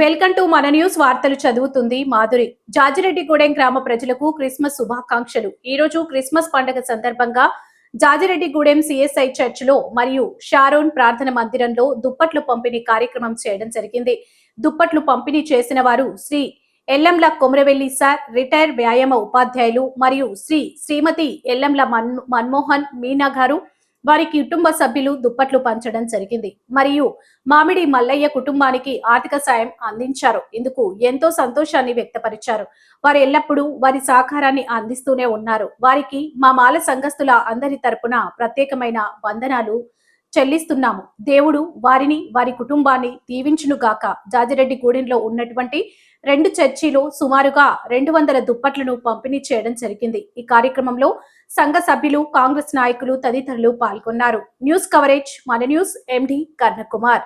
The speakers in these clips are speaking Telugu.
వెల్కమ్ టు మన న్యూస్ వార్తలు చదువుతుంది మాధురి. జాజిరెడ్డిగూడెం గ్రామ ప్రజలకు క్రిస్మస్ శుభాకాంక్షలు. ఈ రోజు క్రిస్మస్ పండుగ సందర్భంగా జాజిరెడ్డిగూడెం సిఎస్ఐ చర్చిలో మరియు షారోన్ ప్రార్థన మందిరంలో దుప్పట్లు పంపిణీ కార్యక్రమం చేయడం జరిగింది. దుప్పట్లు పంపిణీ చేసిన వారు శ్రీ ఎల్లంల కొమరవెల్లి సార్ రిటైర్ వ్యాయామ ఉపాధ్యాయులు మరియు శ్రీ శ్రీమతి ఎల్లంల మన్ మన్మోహన్ మీనా గారు వారి కుటుంబ సభ్యులు దుప్పట్లు పంచడం జరిగింది. మరియు మామిడి మల్లయ్య కుటుంబానికి ఆర్థిక సాయం అందించారు. ఇందుకు ఎంతో సంతోషాన్ని వ్యక్తపరిచారు. వారు ఎల్లప్పుడూ వారి సహకారాన్ని అందిస్తూనే ఉన్నారు. వారికి మా మాల సంఘస్థుల అందరి తరపున ప్రత్యేకమైన వందనాలు చెల్లిస్తున్నాము. దేవుడు వారిని వారి కుటుంబాన్ని దీవించునుగాక జాజిరెడ్డి గూడెంలో ఉన్నటువంటి రెండు చర్చిలు సుమారుగా రెండు వందల దుప్పట్లను పంపిణీ చేయడం జరిగింది. ఈ కార్యక్రమంలో సంఘ సభ్యులు కాంగ్రెస్ నాయకులు తదితరులు పాల్గొన్నారు. న్యూస్ కవరేజ్ మన న్యూస్ ఎండి కర్ణకుమార్.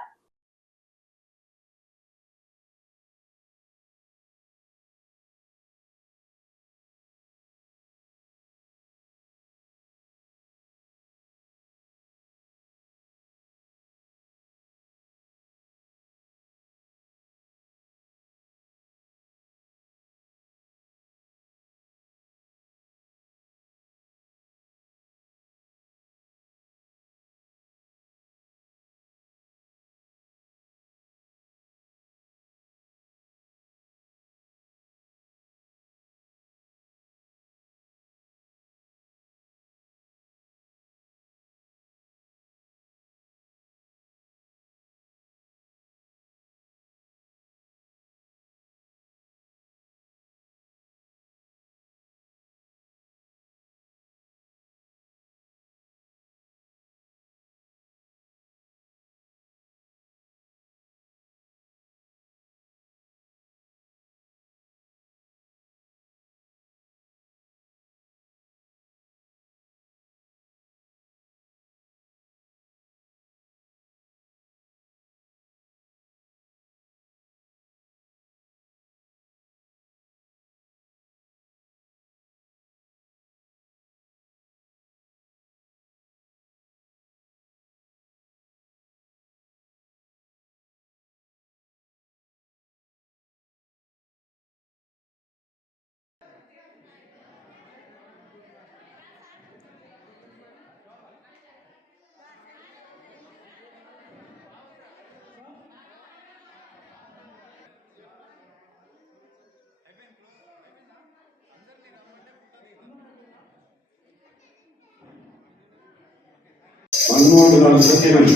ಹನ್ನೊಂದು ನಾಲ್ಕು second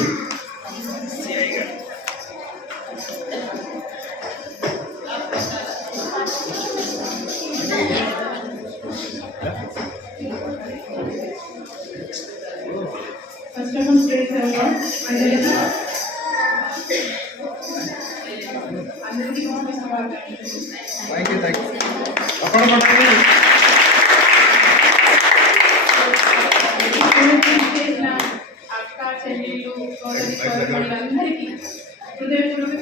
Thank you, thank you. సోదరులందరికీ హృదయపూర్వక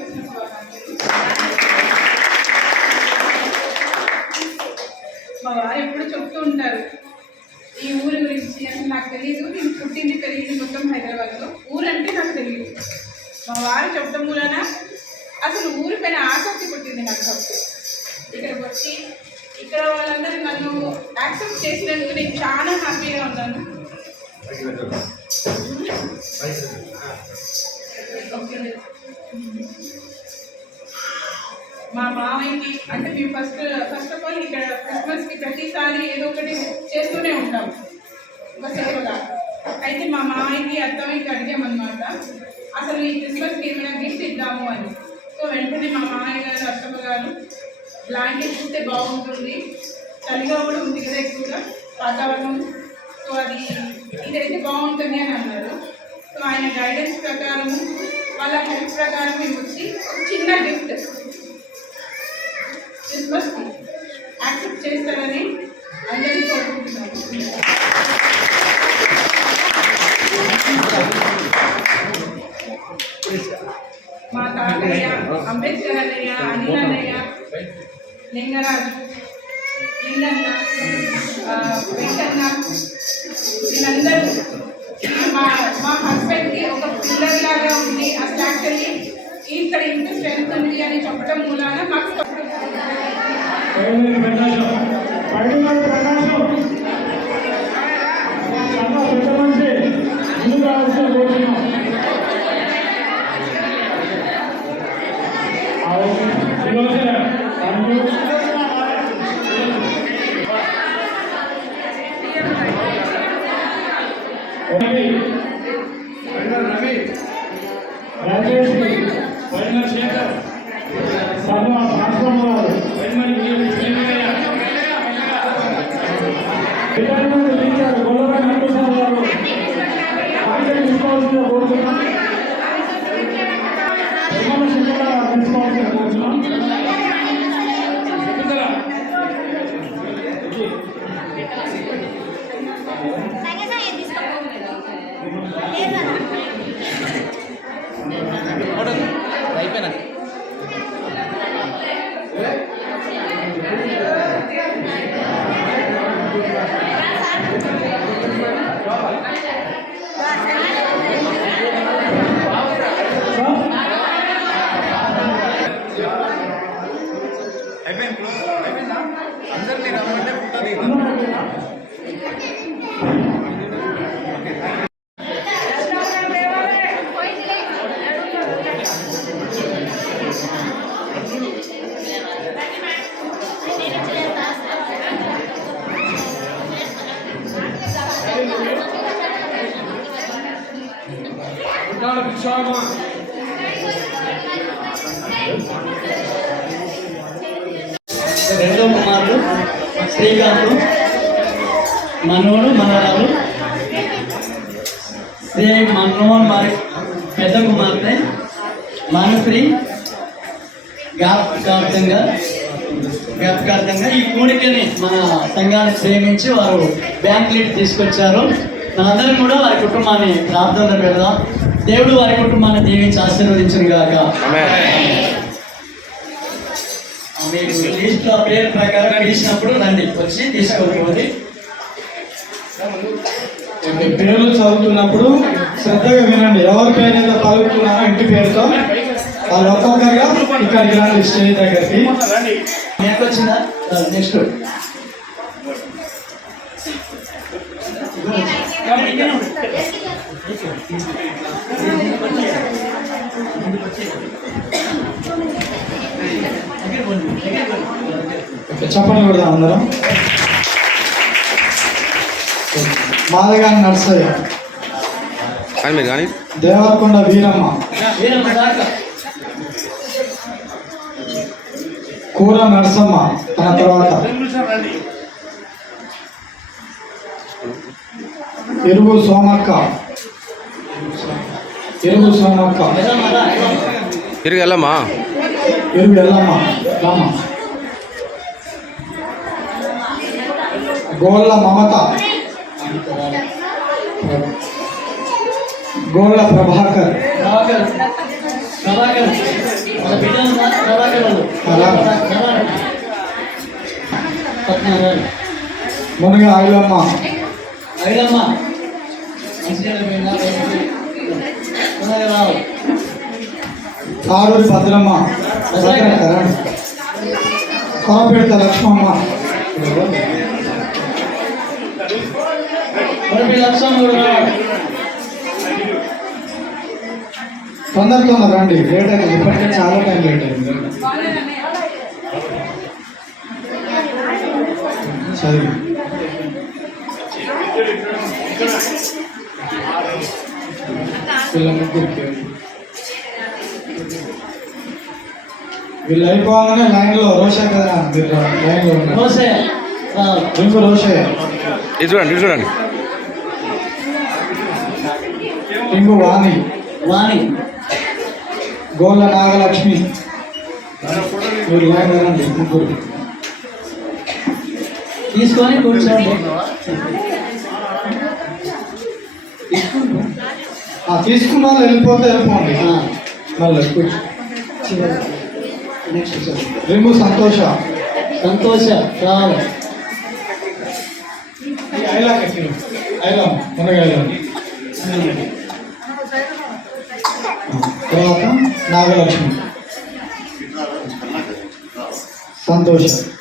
మా వారు ఎప్పుడు చెప్తూ ఉంటారు ఈ ఊరి గురించి అంటే నాకు తెలియదు నేను పుట్టింది పెరిగింది మొత్తం హైదరాబాద్లో. ఊరంటే నాకు తెలియదు మా వారు చెప్పడం మూలన అసలు ఊరి పైన ఆసక్తి పుట్టింది నాకు ఫస్ట్. ఇక్కడికి వచ్చి ఇక్కడ వాళ్ళందరూ నన్ను యాక్సెప్ట్ చేసినందుకు నేను చాలా హ్యాపీగా ఉన్నాను. అంటే మేము ఫస్ట్ ఫస్ట్ ఆఫ్ ఆల్ ఇక్కడ క్రిస్మస్కి ప్రతిసారి ఏదో ఒకటి చేస్తూనే ఉంటాం. ఒక సేవగా అయితే మా మామయ్యకి అత్తమ్మకి అడిగామన్నమాట. అసలు ఈ క్రిస్మస్కి ఏమైనా గిఫ్ట్ ఇద్దాము అని. సో వెంటనే మా మామయ్య గారు అత్తమ్మ గారు బ్లాంకెట్ ఇస్తే బాగుంటుంది. చలిగా కూడా ఉంది కదా ఎక్కువగా వాతావరణం. సో అది ఇదైతే బాగుంటుంది అని అన్నారు. సో ఆయన గైడెన్స్ ప్రకారం వాళ్ళ హెల్ప్ ప్రకారం మేము వచ్చి చిన్న గిఫ్ట్ క్రిస్మస్కి యాక్సెప్ట్ చేస్తారని అందరికీ కోరుకుంటున్నాను. మా తాతయ్య అంబేద్కర్ అన్నయ్య అనిల్ అన్నయ్య లింగరాజు లింగన్న వెంకన్న వీళ్ళందరూ మా మా హస్బెండ్కి ఒక పిల్లర్ లాగా ఉంది అసలు యాక్చువల్లీ ఇక్కడ ఇంత స్ట్రెంత్ ఉంది అని చెప్పడం మూలాన మాకు ప్రకాశం. పైన ప్రకాశం. రెండో కుమారుడు శ్రీకాంత్ మనోడు మనవరాలు. శ్రీ మన్మోహన్ మరి పెద్ద కుమార్తె మనశ్రీ జ్ఞాపకార్థంగా జ్ఞాపకార్థంగా ఈ కూడికని మన సంఘాన్ని ప్రేమించి వారు బ్యాంక్ లీడ్ తీసుకొచ్చారు. మనందరం కూడా వారి కుటుంబాన్ని ప్రార్థనలో పెడదాం. దేవుడు వారి కుటుంబాన్ని దీవించి ఆశీర్వదించును గాక. మీకు లిస్ట్లో పేరు ప్రకారం పిలిచినప్పుడు రండి వచ్చి తీసుకోవాలి మీ పేర్లు చదువుతున్నప్పుడు శ్రద్ధగా వినండి. ఎవరి పేరు మీద పలుకుతున్నారో ఇంటి పేరుతో. వాళ్ళు ఒక్కొక్కరుగా ఇక్కడికి రండి స్టేజ్ దగ్గరికి. మీకు వచ్చిందా? నెక్స్ట్. చెప్పండి కూడా అందరం మాదగాని నర్సయ్య కానీ మీరు కానీ దేవరకొండ వీరమ్మ వీరమ్మ దాకా కూర నరసమ్మ తన తర్వాత ఎరుగు సోమక్క ఎరుగు సోమక్క వీరమ్మ రా. తిరిగి వెళ్ళమ్మా ఎరుగు ఎల్లమ్మ రమ్మ గోళ్ళ మమత గోళ్ళ ప్రభాకర్ ప్రభాకర్ ప్రభాకర్ మన బిడ్డలు రా, ప్రభాకర్ వాళ్ళు. అలా. ప్రభాకర్. పద్నాలుగు. మునగ ఐలమ్మ ఐదమ్మ కారూరి భద్రమ్మ. కొరపేట లక్ష్మమ్మ. తొందర తొందర రండి లేట్ అయింది ఇప్పటికే చాలా టైం లేట్ అయింది చదివి వీళ్ళ ముగ్గురికి వీళ్ళు అయిపోగానే లైన్లో రోషా కదా మీరు లైన్లో ఉన్నారు మోసే రావాలి. రింపు రోషయ్య ఇది చూడండి ఇది చూడండి రింపు వాణి వాణి గోళ్ళ నాగలక్ష్మి మీరు లైన్ రండి ముగ్గురు తీసుకొని కూర్చోండి ఆ తీసుకున్న వాళ్ళు వెళ్ళిపోతే వెళ్ళిపోండి. మళ్ళీ కూర్చో. నెక్స్ట్. రింపు సంతోష. సంతోష ఈ ఐలా కట్టిన ఐలా మునగ తర్వాత నాగలక్ష్మి. సంతోష్.